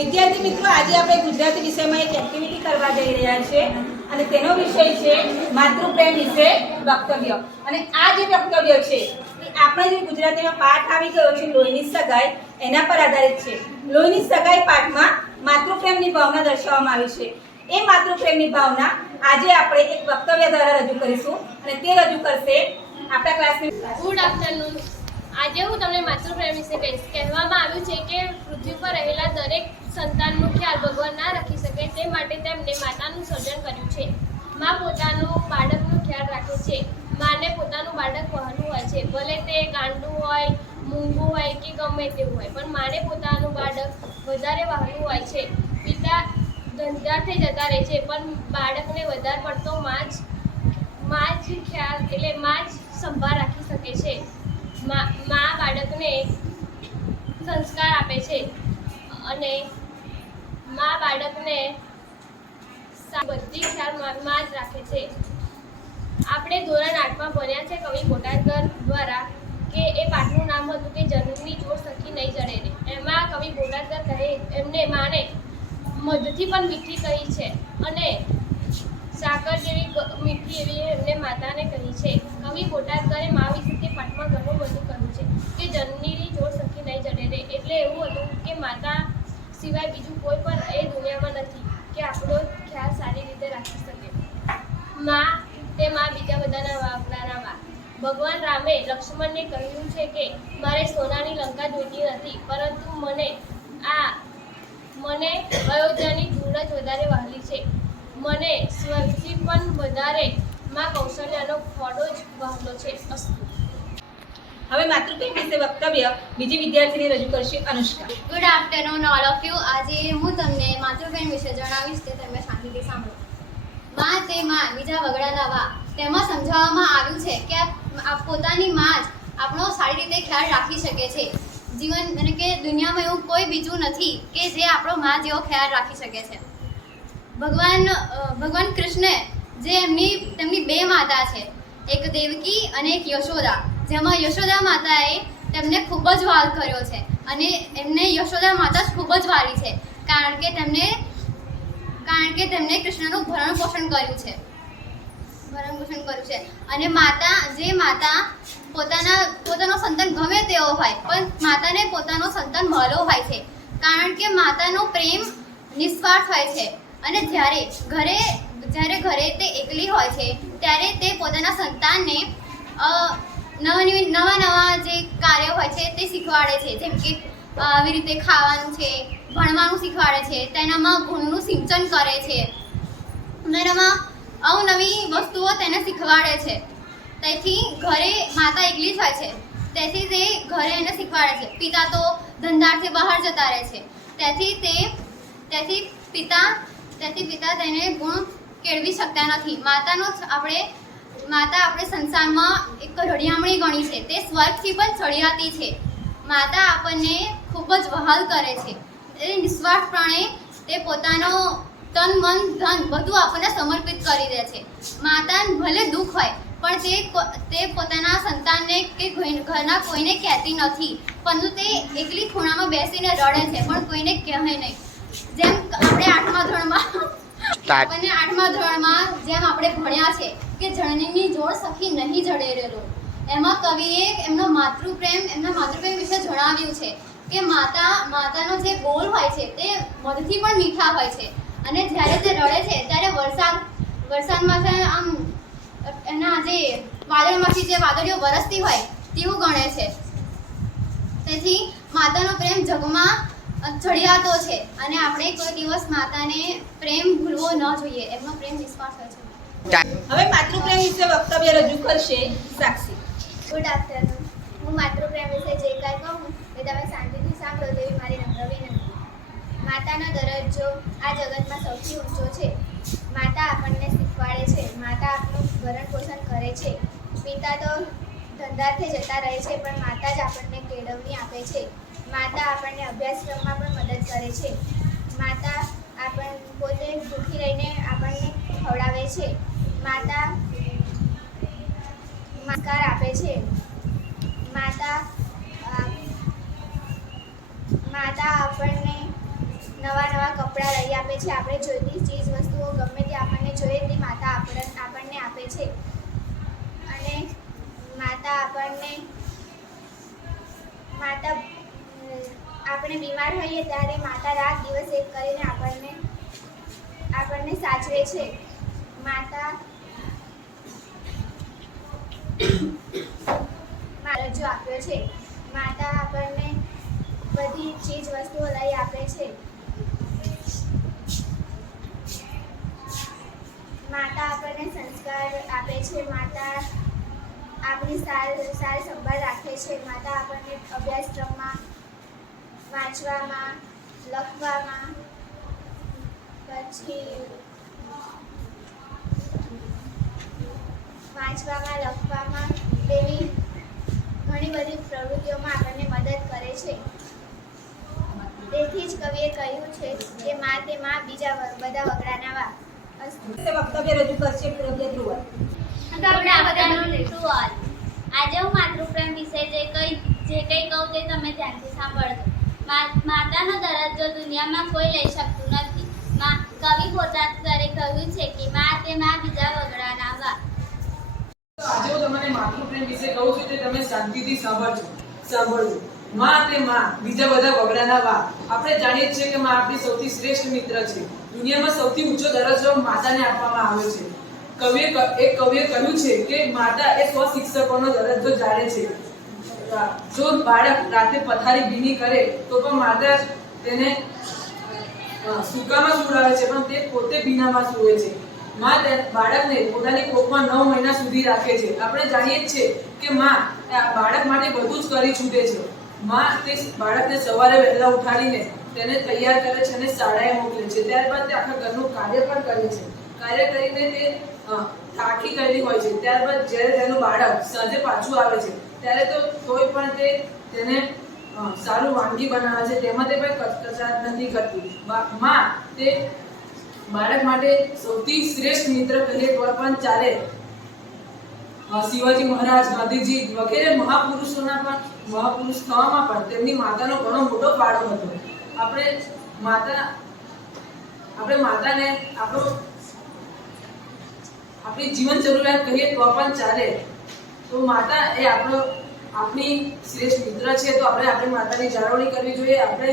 વિદ્યાર્થી મિત્રો, આજે આપણે ગુજરાતી વિષયમાં એક એક્ટિવિટી કરવા જઈ રહ્યા છીએ અને તેનો વિષય છે માતૃપ્રેમ વિશે વક્તવ્ય. અને આ જે વક્તવ્ય છે એ આપણે જે ગુજરાતીમાં પાઠ આવી ગયો છે લોહીની સગાઈ, એના પર આધારિત છે. લોહીની સગાઈ પાઠમાં માતૃપ્રેમની ભાવના દર્શાવવામાં આવી છે. એ માતૃપ્રેમની ભાવના આજે આપણે એક વક્તવ્ય દ્વારા રજૂ કરીશું અને તે રજૂ કરશે આપણા ક્લાસની. Good afternoon. આજે હું તમને માતૃપ્રેમ વિશે કહીશ. કહેવામાં આવ્યું છે કે પૃથ્વી પર રહેલા દરેક સંતાનનું ખ્યાલ ભગવાન ના રાખી શકે, તે માટે તેમણે માતાનું સર્જન કર્યું છે. મા પોતાનું બાળકનું ખ્યાલ રાખે છે. માને પોતાનું બાળક વહાલું હોય છે, ભલે તે ગાંડું હોય, મૂંગું હોય કે ગમે તેવું હોય, પણ માને પોતાનું બાળક વધારે વહાલું હોય છે. પિતા ધંધાથી જતા રહે છે, પણ બાળકને વધારે પડતો માં જ ખ્યાલ એટલે માં જ સંભાળ રાખી શકે છે. મા બાળકને સંસ્કાર આપે છે અને મા બાળકને બધી ખ્યાલ માં જ રાખે છે. આપણે ધોરણ 8માં ભણ્યા છે કવિ બોટાદકર દ્વારા કે એ પાઠનું નામ હતું કે જન્મની જોડ સખી નહીં જડે રે. એમાં કવિ બોટાદકર કહે એમને માને મધથી પણ મીઠી કહી છે અને સાકર જેવી મીઠી એવી એમને માતાને કહી છે. કવિ બોટાદકરે મા વિશે તે પાઠમાં ઘણું બધું કહ્યું છે કે જન્મની જોડ સખી નહીં જડે રે. એટલે એવું હતું કે માતા સિવાય બીજું કોઈ પણ એ દુનિયામાં નથી કે આપણો ખ્યાલ સારી રીતે રાખી શકે. માં તે માં બીજા બધાના વાપરાના વા. ભગવાન રામે લક્ષ્મણને કહ્યું છે કે મારે સોનાની લંકા જોઈતી નથી, પરંતુ મને અયોધ્યાની ધૂળ જ વધારે વહાલી છે. મને સ્વર્ગથી પણ વધારે માં કૌશલ્યાનો ખોડો જ વહાલો છે. હવે માતૃપ્રેમ વિશે વક્તવ્ય બીજી વિદ્યાર્થીની રજૂ કરશે Anushka. Good afternoon all of you. આજે હું તમને માતૃપ્રેમ વિશે જણાવીશ, તે તમે શાંતિથી સાંભળો. માં તે માં બીજા વગડાના વા. તેમાં સમજાવવામાં આવ્યું છે કે પોતાની માં જ આપણો સારી રીતે ખ્યાલ રાખી શકે છે. જીવન એટલે કે દુનિયામાં એવું કોઈ બીજું નથી કે જે આપણો માં જેવો ખ્યાલ રાખી શકે છે. ભગવાન કૃષ્ણ જે તેમની બે માતા છે, એક દેવકી અને એક યશોદા, જેમાં યશોદા માતાએ તેમને ખૂબ જ વાલ કર્યો છે અને એમને યશોદા માતા જ ખૂબ જ વાલી છે, કારણ કે તેમણે કૃષ્ણનું ભરણ પોષણ કર્યું છે. અને માતા પોતાનો સંતાન ગમે તેવો હોય, પણ માતાને પોતાનો સંતાન વહાલો હોય છે, કારણ કે માતાનો પ્રેમ નિસ્વાર્થ હોય છે. અને જ્યારે ઘરે તે એકલી હોય છે, ત્યારે તે પોતાના સંતાનને નવા જે કાર્યો હોય છે તે શીખવાડે છે. જેમ કે આવી રીતે ખાવાનું છે, ભણવાનું શીખવાડે છે, તેનામાં ગુણનું સિંચન કરે છે, તેનામાં અવનવી વસ્તુઓ તેને શીખવાડે છે. તેથી ઘરે માતા એકલી જ હોય છે, તેથી તે ઘરે એને શીખવાડે છે. પિતા તો ધંધાથી બહાર જતા રહે છે, તેથી પિતા તેને ગુણ કેળવી શકતા નથી. માતા આપણે સંસારમાં એક રળિયામણી ગણી છે, તે સ્વર્ગથી પણ ચડિયાતી છે. માતા આપણને ખૂબ જ વહાલ કરે છે. એ નિસ્વાર્થપણે તે પોતાનો તન મન ધન બધું આપણને સમર્પિત કરી દે છે. માતાને ભલે દુઃખ હોય, પણ તે પોતાના સંતાનને કે ઘરના કોઈને કહેતી નથી, પરંતુ તે એકલી ખૂણામાં બેસીને રડે છે, પણ કોઈને કહે નહીં. જેમ આપણે 8મા ધોરણમાં જેમ આપણે ભણ્યા છે કે જનનીની જોડ સખી નહીં જડે રેલો, એમાં કવિએ એમના માતૃપ્રેમ વિશે જણાવ્યું છે કે માતાનો જે બોલ હોય છે તે મધથી પણ મીઠા હોય છે. અને જ્યારે તે રડે છે ત્યારે વરસાદમાંથી આમ એના જે વાદળમાંથી જે વાદળીઓ વરસતી હોય તેવું ગણે છે. તેથી માતાનો પ્રેમ જગમાં ચડિયાતો છે અને આપણે કોઈ દિવસ માતાને પ્રેમ ભૂલવો ન જોઈએ. એમનો પ્રેમ નિસ્વાર્થ હોય છે. હવે માતૃપ્રેમ વિશે વક્તવ્ય રજૂ કરશે સાક્ષી. Good afternoon. હું માતૃપ્રેમ વિશે જે કાંઈ કહું એ તમે શાંતિથી સાંભળો તેવી મારી નમ્ર વિનંતી. માતાનો દરજ્જો આ જગતમાં સૌથી ઊંચો છે. માતા આપણને શીખવાડે છે, માતા આપણું ભરણ પોષણ કરે છે. પિતા તો ધંધાથી જતા રહે છે, પણ માતા જ આપણને કેળવણી આપે છે. માતા આપણને અભ્યાસક્રમમાં પણ મદદ કરે છે. માતા પોતે ભૂખી રહીને આપણને ખવડાવે છે. માતા સંસ્કાર આપે છે. માતા આપણને નવા કપડાં લઈ આપે છે. આપણે જોઈતી ચીજ વસ્તુઓ ગમે તે આપણને જોઈએ તે માતા આપણને આપે છે. અને માતા આપણે બીમાર હોઈએ ત્યારે માતા રાત દિવસ એક કરીને આપણને સાચવે છે. માતા દરજ્જો આપ્યો છે. માતા આપણને બધી ચીજ વસ્તુઓ લઈ આપે છે. માતા આપણને સંસ્કાર આપે છે. માતા આપણી સારી સંભાળ રાખે છે. માતા આપણને અભ્યાસક્રમમાં, વાંચવામાં, લખવામાં, તેવી ઘણી બધી પ્રવૃત્તિઓમાં આપણને મદદ કરે છે. તેથી જ કવિએ કહ્યું છે કે માં તે માં, બીજા બધા વગડાના વા. તે વક્તવ્ય રજૂ કરશે પ્રવ્ય ધ્રુવ. તો આપણે આ બધાનું લીધું હાલ. આજે હું માતૃપ્રેમ વિશે જે કંઈ કહું તે તમે ધ્યાનથી સાંભળજો. માતાનો દરજ્જો દુનિયામાં કોઈ લઈ શકતું નથી. કવિ પોતાતરે કહ્યું છે કે માં તે માં, બીજા વગડાના વા. આજે હું તમને માતૃપ્રેમ વિશે કહું છું તે તમે શાંતિથી સાંભળજો. માં તે માં, બીજા બધા વગડાના વા. આપણે જાણીએ છીએ કે માં આપણી સૌથી શ્રેષ્ઠ મિત્ર છે. દુનિયામાં સૌથી ઊંચો દરજ્જો માતાને આપવામાં આવે છે. કવિએ કહ્યું છે કે માતા એ 100 શિક્ષકોનો દરજ્જો જાણે છે. જો બાળક રાતે પથારી ભીની કરે તો પણ માતા તેને સૂકામાં સુવડાવે છે, પણ તે પોતે ભીનામાં સૂવે છે. માં બાળકને પોતાની કોખમાં 9 મહિના સુધી રાખે છે. આપણે જાણીએ જ છીએ કે માં બાળક માટે બધું જ કરી છૂટે છે. માં તે બાળકને સવારે વહેલા ઉઠાડીને તેને તૈયાર કરે છે અને શાળાએ મોકલે છે. ત્યારબાદ તે આખા ઘરનું કાર્ય પણ કરે છે. કાર્ય કરીને તે થાકી ગયેલી હોય છે. ત્યારબાદ જ્યારે તેનું બાળક સાંજે પાછું આવે છે ત્યારે તોય પણ તેને સારું વાનગી બનાવે છે. તેમાં તે કોઈ કચકચાટ નથી કરતી. માં તે બાળક માટે સૌથી શ્રેષ્ઠ મિત્ર કહીએ તો પણ ચાલે. શિવાજી મહારાજ, ગાંધીજી વગેરે મહાપુરુષ થવામાં પણ તેમની માતાનો ઘણો મોટો ફાળો હતો. આપણે માતાને આપણી જીવન જરૂરિયાત કહીએ તો પણ ચાલે. તો માતા એ આપણી શ્રેષ્ઠ મિત્ર છે. તો આપણે આપણી માતાની જાળવણી કરવી જોઈએ. આપણે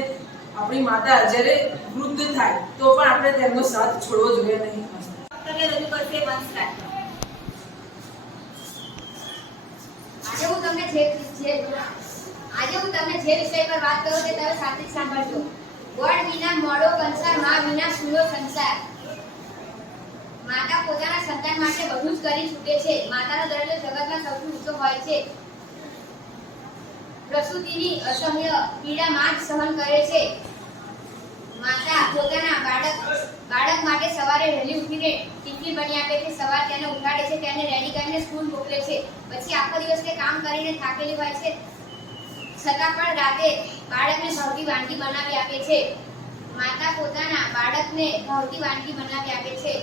આપણી માતા જ્યારે વૃદ્ધ થાય તો પણ આપણે તેમનો સાથ છોડવો જોઈએ નહીં. વક્તવ્ય રજૂ કરશે વંશરાજ. આજે હું તમને જે વિષય પર વાત કરું તે તમે સાથે સાંભળજો. વડ વિના મોડો કંસાર, માં વિના સૂનો સંસાર. માતા પોતાના સંતાન માટે બધું જ કરી છૂટે છે. માતાનો દરજ્જો જગતમાં સૌથી ઊંચો હોય છે. પ્રસૂતિની અસહ્ય પીડા માં જ સહન કરે છે. માતા પોતાના બાળક માટે સવારે વહેલી ઉઠીને ટિફિન બની આપે છે. સવારે તેને ઉઠાડે છે, તેને રેડી કરીને સ્કૂલ મોકલે છે. પછી આખો દિવસ તે કામ કરીને થાકેલી હોય છે, છતાં પણ રાતે બાળકને ભાવતી વાનગી બનાવી આપે છે. માતા પોતાના બાળકને ભાવતી વાનગી બનાવી આપે છે.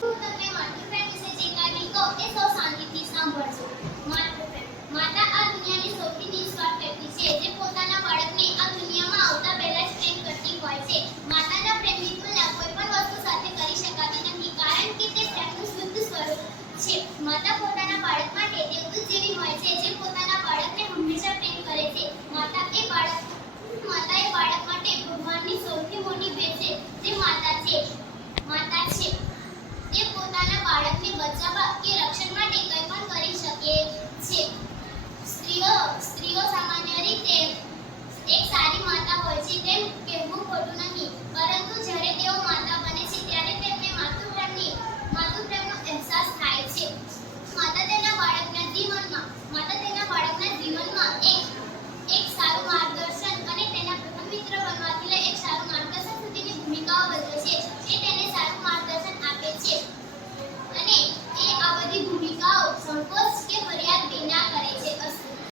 હું તમને માતૃપ્રેમ વિશે જે કાંઈ કહું તે સૌ શાંતિથી સાંભળજો. માતૃપ્રેમ. માતા આ દુનિયાની સૌથી નિસ્વાર્થ વ્યક્તિ છે, જે પોતાના બાળકને આ દુનિયામાં આવતા પહેલા જ પ્રેમ કરતી હોય છે. માતાના પ્રેમની તુલના કોઈ પણ વસ્તુ સાથે કરી શકાતી નથી, કારણ કે તે પ્રેમનું શુદ્ધ સ્વરૂપ છે. માતા પોતાના બાળક માટે દેવદૂત જેવી હોય છે, જે પોતાના બાળકને હંમેશા પ્રેમ કરે છે. માતા એ બાળક માટે ભગવાનની સૌથી મોટી ભેટ છે, જે માતા છે. તે પોતાના બાળકને બચાવવા કે રક્ષણ માટે કંઈ પણ કરી શકે છે. સ્ત્રીઓ સામાન્ય રીતે એક સારી માતા હોય છે તેમ કહેવું ખોટું નહીં, પરંતુ જ્યારે તેઓ માતા બને છે ત્યારે તેમને માતૃપ્રેમનો અહેસાસ થાય છે. માતા તેના બાળકના જીવનમાં એક સારું માર્ગદર્શન અને તેના પ્રથમ મિત્ર બનવાથી લઈ એક સારું માર્ગદર્શન સુધીની ભૂમિકાઓ ભજવે છે.